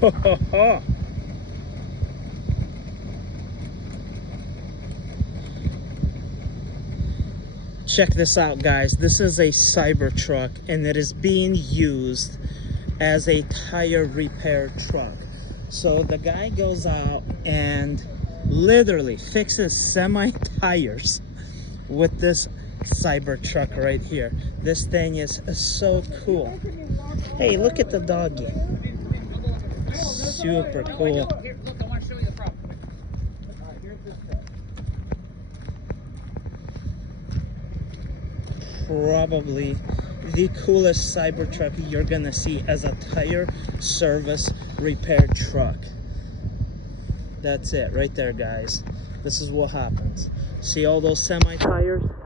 Check this out, guys. This is a Cybertruck, and it is being used as a tire repair truck. So the guy goes out and literally fixes semi tires with this Cybertruck right here. This thing is so cool. Hey, look at the doggy. Super cool. Probably the coolest Cybertruck you're gonna see as a tire service repair truck. That's it right there, guys. This is what happens. See all those semi tires?